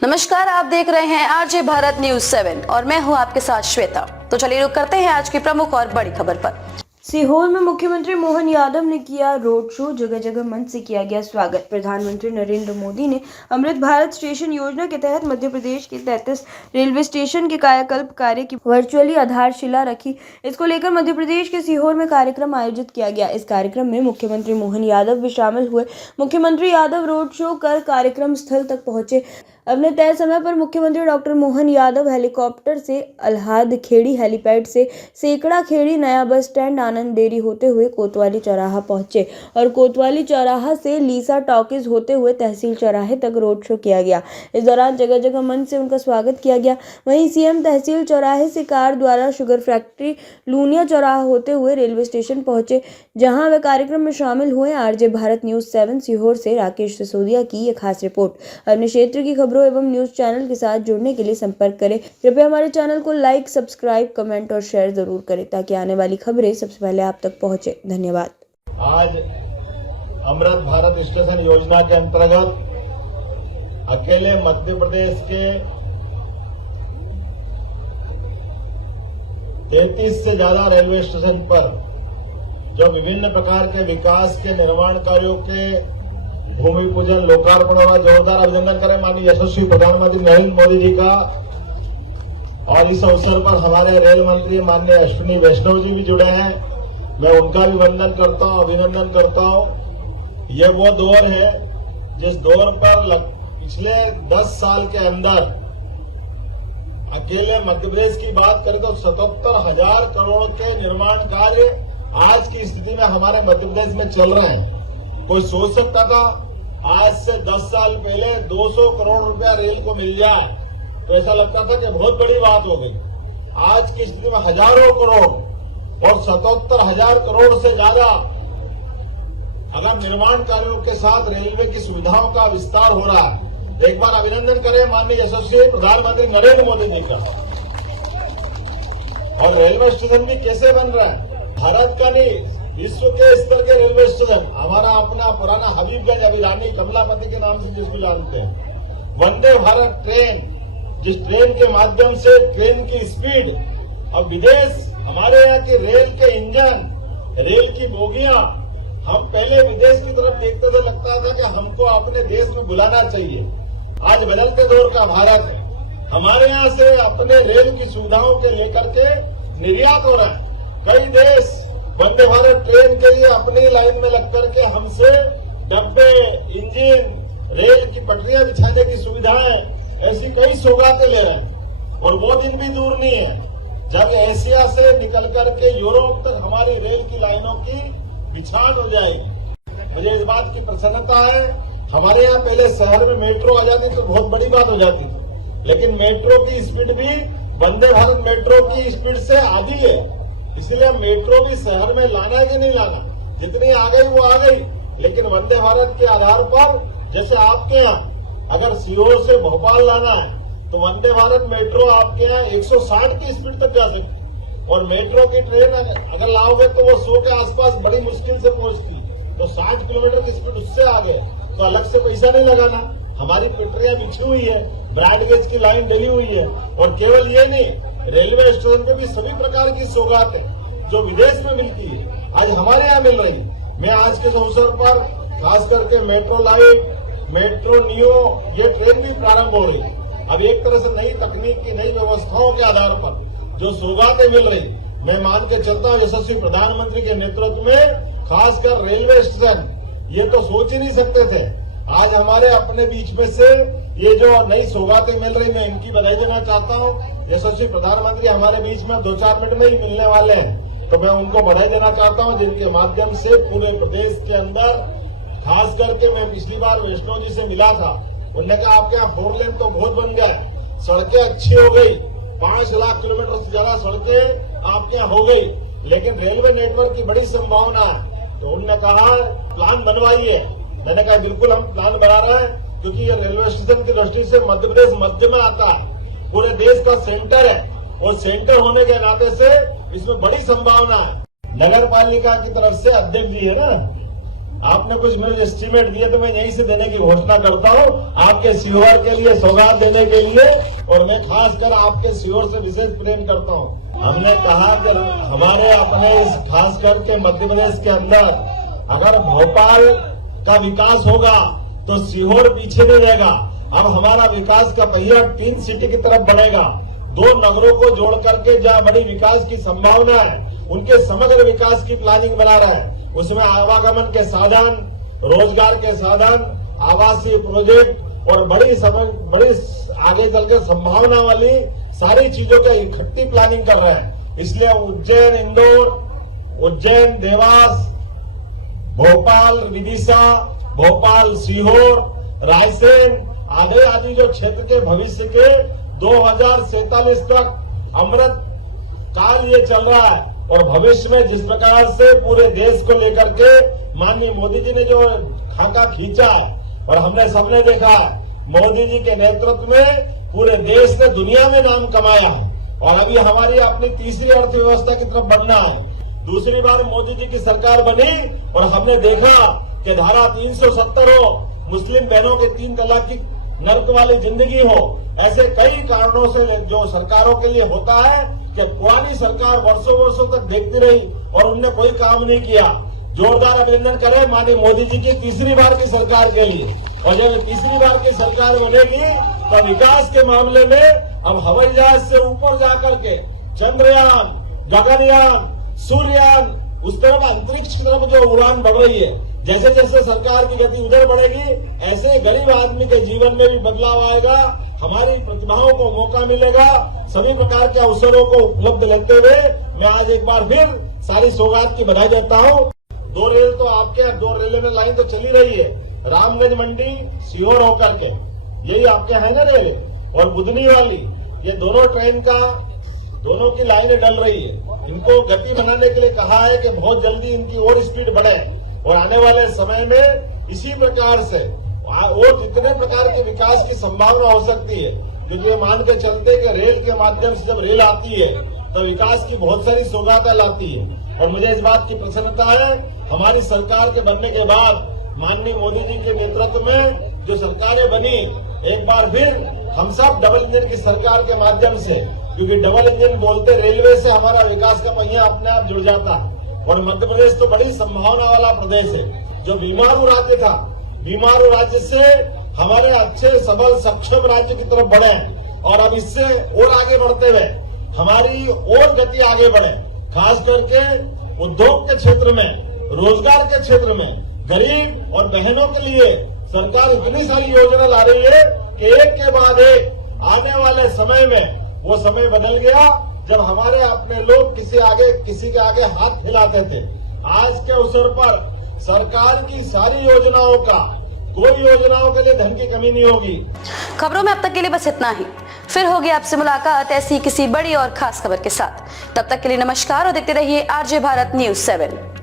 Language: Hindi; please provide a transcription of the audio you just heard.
नमस्कार, आप देख रहे हैं आरजे भारत न्यूज 7 और मैं हूं आपके साथ श्वेता। तो चलिए रुक करते हैं आज की प्रमुख और बड़ी खबर पर। सीहोर में मुख्यमंत्री मोहन यादव ने किया रोड शो, जगह जगह मंच से किया गया स्वागत। प्रधानमंत्री नरेंद्र मोदी ने अमृत भारत स्टेशन योजना के तहत मध्य प्रदेश के 33 रेलवे स्टेशन के कायाकल्प कार्य की वर्चुअली आधारशिला रखी। इसको लेकर मध्य प्रदेश के सीहोर में कार्यक्रम आयोजित किया गया। इस कार्यक्रम में मुख्यमंत्री मोहन यादव भी शामिल हुए। मुख्यमंत्री यादव रोड शो कर कार्यक्रम स्थल तक पहुंचे। अपने तय समय पर मुख्यमंत्री डॉक्टर मोहन यादव हेलीकॉप्टर से अल्हाद खेड़ी, हेलीपैड से सेकड़ा खेड़ी, नया बस स्टैंड, आनंद डेरी होते हुए कोतवाली चौराहा पहुंचे और कोतवाली चौराहा से लीसा टॉकीज होते हुए तहसील चौराहे तक रोड शो किया गया। इस दौरान जगह जगह मंच से उनका स्वागत किया गया। वहीं सीएम तहसील चौराहे से कार द्वारा शुगर फैक्ट्री, लूनिया चौराहा होते हुए रेलवे स्टेशन पहुंचे, जहां वे कार्यक्रम में शामिल हुए। आरजे भारत न्यूज 7 सीहोर से राकेश सिसोदिया की ये खास रिपोर्ट। अपने क्षेत्र की खबरों एवं न्यूज चैनल के साथ जुड़ने के लिए संपर्क करें। कृपया हमारे चैनल को लाइक, सब्सक्राइब, कमेंट और शेयर जरूर करें ताकि आने वाली खबरें सबसे पहले आप तक पहुंचे। धन्यवाद। आज अमृत भारत स्टेशन योजना के अंतर्गत अकेले मध्य प्रदेश के 33 से ज्यादा रेलवे स्टेशन पर जो विभिन्न प्रकार के विकास के निर्माण कार्यों के भूमि पूजन, लोकार्पण और जोरदार अभिनंदन करें माननीय यशस्वी प्रधानमंत्री नरेंद्र मोदी जी का। और इस अवसर पर हमारे रेल मंत्री माननीय अश्विनी वैष्णव जी भी जुड़े हैं। मैं उनका भी वंदन करता हूं, अभिनंदन करता हूं। ये वो दौर है जिस दौर पर पिछले 10 साल के अंदर अकेले मध्य प्रदेश की बात करें तो 77,000 करोड़ के निर्माण कार्य आज की स्थिति में हमारे मध्य प्रदेश में चल रहे हैं। कोई सोच सकता था आज से 10 साल पहले 200 करोड़ रुपया रेल को मिल जाए तो ऐसा लगता था कि बहुत बड़ी बात हो गई। आज की स्थिति में हजारों करोड़ और 77,000 करोड़ से ज्यादा अगर निर्माण कार्यों के साथ रेलवे की सुविधाओं का विस्तार हो रहा है। एक बार अभिनंदन करें माननीय यशस्वी प्रधानमंत्री नरेंद्र मोदी जी का। और रेलवे स्टेशन भी कैसे बन रहा है, भारत का नहीं विश्व के स्तर के रेलवे स्टेशन। हमारा अपना पुराना हबीबगंज, अभी रानी कमलापति के नाम से जिसको जानते हैं, वंदे भारत ट्रेन, जिस ट्रेन के माध्यम से ट्रेन की स्पीड, अब विदेश हमारे यहाँ की रेल के इंजन, रेल की बोगियां, हम पहले विदेश की तरफ देखते थे, लगता था कि हमको अपने देश में बुलाना चाहिए। आज बदलते दौर का भारत है। हमारे यहाँ से अपने रेल की सुविधाओं के लेकर के निर्यात हो रहा है। कई देश वंदे भारत ट्रेन के लिए अपनी लाइन में लग करके हमसे डब्बे, इंजन, रेल की पटरियां बिछाने की सुविधाएं, ऐसी कई सौगातें ले रहे हैं। और वो दिन भी दूर नहीं है जब एशिया से निकल करके यूरोप तक हमारी रेल की लाइनों की बिछाड़ हो जाएगी। मुझे इस बात की प्रसन्नता है। हमारे यहाँ पहले शहर में मेट्रो आ जाती तो बहुत बड़ी बात हो जाती थी, लेकिन मेट्रो की स्पीड भी वंदे भारत मेट्रो की स्पीड से आधी है। इसलिए मेट्रो भी शहर में लाना है कि नहीं लाना, जितनी आ गई वो आ गई। लेकिन वंदे भारत के आधार पर, जैसे आपके यहाँ अगर सीहोर से भोपाल लाना है तो वंदे भारत मेट्रो आपके यहाँ 160 की स्पीड तक जा सकती। और मेट्रो की ट्रेन अगर लाओगे तो वो 100 के आसपास बड़ी मुश्किल से पहुंचती, तो 60 किलोमीटर की स्पीड उससे आगे, तो अलग से पैसा नहीं लगाना। हमारी पटरियां बिछी हुई है, ब्रॉड गेज की लाइन डली हुई है। और केवल ये नहीं, रेलवे स्टेशन पे भी सभी प्रकार की सौगातें जो विदेश में मिलती है आज हमारे यहाँ मिल रही है। मैं आज के अवसर पर खास करके मेट्रो लाइट, मेट्रो नियो, ये ट्रेन भी प्रारंभ हो रही है। अब एक तरह से नई तकनीक की नई व्यवस्थाओं के आधार पर जो सौगातें मिल रही, मैं मान के चलता हूँ यशस्वी प्रधानमंत्री के नेतृत्व में खासकर रेलवे स्टेशन, ये तो सोच ही नहीं सकते थे। आज हमारे अपने बीच में से ये जो नई सौगातें मिल रही, मैं इनकी बधाई देना चाहता हूँ। यशस्वी प्रधानमंत्री हमारे बीच में 2-4 मिनट में ही मिलने वाले हैं, तो मैं उनको बधाई देना चाहता हूँ, जिनके माध्यम से पूरे प्रदेश के अंदर, खास करके मैं पिछली बार वैष्णव जी से मिला था, उन्होंने कहा आपके यहाँ 4 लेन तो बहुत बन गया, सड़कें अच्छी हो गई, 5 लाख किलोमीटर से ज्यादा सड़कें आपके यहाँ हो गई, लेकिन रेलवे नेटवर्क की बड़ी संभावना है। तो उन्होंने कहा प्लान बनवाइए। मैंने कहा बिल्कुल हम प्लान बना रहे हैं, क्योंकि ये रेलवे स्टेशन की दृष्टि से मध्य प्रदेश मध्य में आता है, पूरे देश का सेंटर है, और सेंटर होने के नाते से इसमें बड़ी संभावना है। नगर पालिका की तरफ से अध्यक्ष जी है ना, आपने कुछ मुझे एस्टीमेट दिए तो मैं यहीं से देने की घोषणा करता हूं, आपके सीहोर के लिए सौगात देने के लिए। और मैं खासकर आपके सीहोर से विशेष प्रेम करता हूं। हमने कहा कि हमारे अपने इस खासकर के मध्य प्रदेश के अंदर अगर भोपाल का विकास होगा तो सीहोर पीछे नहीं रहेगा। अब हमारा विकास का पहिया 3 सिटी की तरफ बढ़ेगा। 2 नगरों को जोड़ करके जहां बड़ी विकास की संभावना है, उनके समग्र विकास की प्लानिंग बना रहा है। उसमें आवागमन के साधन, रोजगार के साधन, आवासीय प्रोजेक्ट और बड़ी आगे चलकर संभावना वाली सारी चीजों की इकट्ठी प्लानिंग कर रहे हैं। इसलिए उज्जैन इंदौर, उज्जैन देवास, भोपाल विदिशा, भोपाल सीहोर, रायसेन आदि जो क्षेत्र के भविष्य के 2047 तक अमृत काल ये चल रहा है। और भविष्य में जिस प्रकार से पूरे देश को लेकर के माननीय मोदी जी ने जो खाका खींचा और हमने सबने देखा, मोदी जी के नेतृत्व में पूरे देश ने दुनिया में नाम कमाया और अभी हमारी अपनी तीसरी अर्थव्यवस्था की तरफ बढ़ना है। दूसरी बार मोदी जी की सरकार बनी और हमने देखा कि धारा 370 हो, मुस्लिम बहनों के 3 तलाक की नर्क वाली जिंदगी हो, ऐसे कई कारणों से जो सरकारों के लिए होता है कि पुरानी सरकार वर्षों तक देखती रही और उनने कोई काम नहीं किया। जोरदार अभिनंदन करें माननीय मोदी जी की तीसरी बार की सरकार के लिए। और जब तीसरी बार की सरकार बनेगी तो विकास के मामले में अब हवाई जहाज से ऊपर जाकर के चंद्रयान, गगनयान, सूर्ययान, उस तरफ अंतरिक्ष की तरफ जो उड़ान बढ़ रही है, जैसे जैसे सरकार की गति उधर बढ़ेगी, ऐसे गरीब आदमी के जीवन में भी बदलाव आएगा। हमारी प्रतिभाओं को मौका मिलेगा। सभी प्रकार के अवसरों को उपलब्ध लेते हुए मैं आज एक बार फिर सारी सौगात की बधाई देता हूं। 2 रेल तो आपके 2 रेलवे लाइन तो चली रही है, रामगंज मंडी सीहोर होकर के, यही आपके है ना रेल, और बुधनी वाली, ये दोनों ट्रेन का दोनों की लाइनें डल रही है। इनको गति बनाने के लिए कहा है कि बहुत जल्दी इनकी और स्पीड बढ़े और आने वाले समय में इसी प्रकार से और जितने प्रकार के विकास की संभावना हो सकती है, क्योंकि ये मान के चलते कि रेल के माध्यम से जब रेल आती है तो विकास की बहुत सारी सौगातें लाती है। और मुझे इस बात की प्रसन्नता है, हमारी सरकार के बनने के बाद माननीय मोदी जी के नेतृत्व में जो सरकारें बनी, एक बार फिर हम सब डबल इंजन की सरकार के माध्यम से, क्योंकि डबल इंजन बोलते रेलवे से हमारा विकास का पहिया अपने आप जुड़ जाता है। और मध्य प्रदेश तो बड़ी संभावना वाला प्रदेश है। जो बीमारू राज्य था, बीमारू राज्य से हमारे अच्छे सबल सक्षम राज्य की तरफ बढ़े और अब इससे और आगे बढ़ते हुए हमारी और गति आगे बढ़े। खास करके उद्योग के क्षेत्र में, रोजगार के क्षेत्र में, गरीब और बहनों के लिए सरकार इतनी सारी योजना ला रही है कि एक के बाद एक आने वाले समय में वो समय बदल गया जब हमारे अपने लोग किसी के आगे हाथ फैलाते थे। आज के अवसर पर सरकार की सारी योजनाओं का, कोई योजनाओं के लिए धन की कमी नहीं होगी। खबरों में अब तक के लिए बस इतना ही। फिर होगी आपसे मुलाकात ऐसी किसी बड़ी और खास खबर के साथ। तब तक के लिए नमस्कार और देखते रहिए आरजे भारत न्यूज़ 7।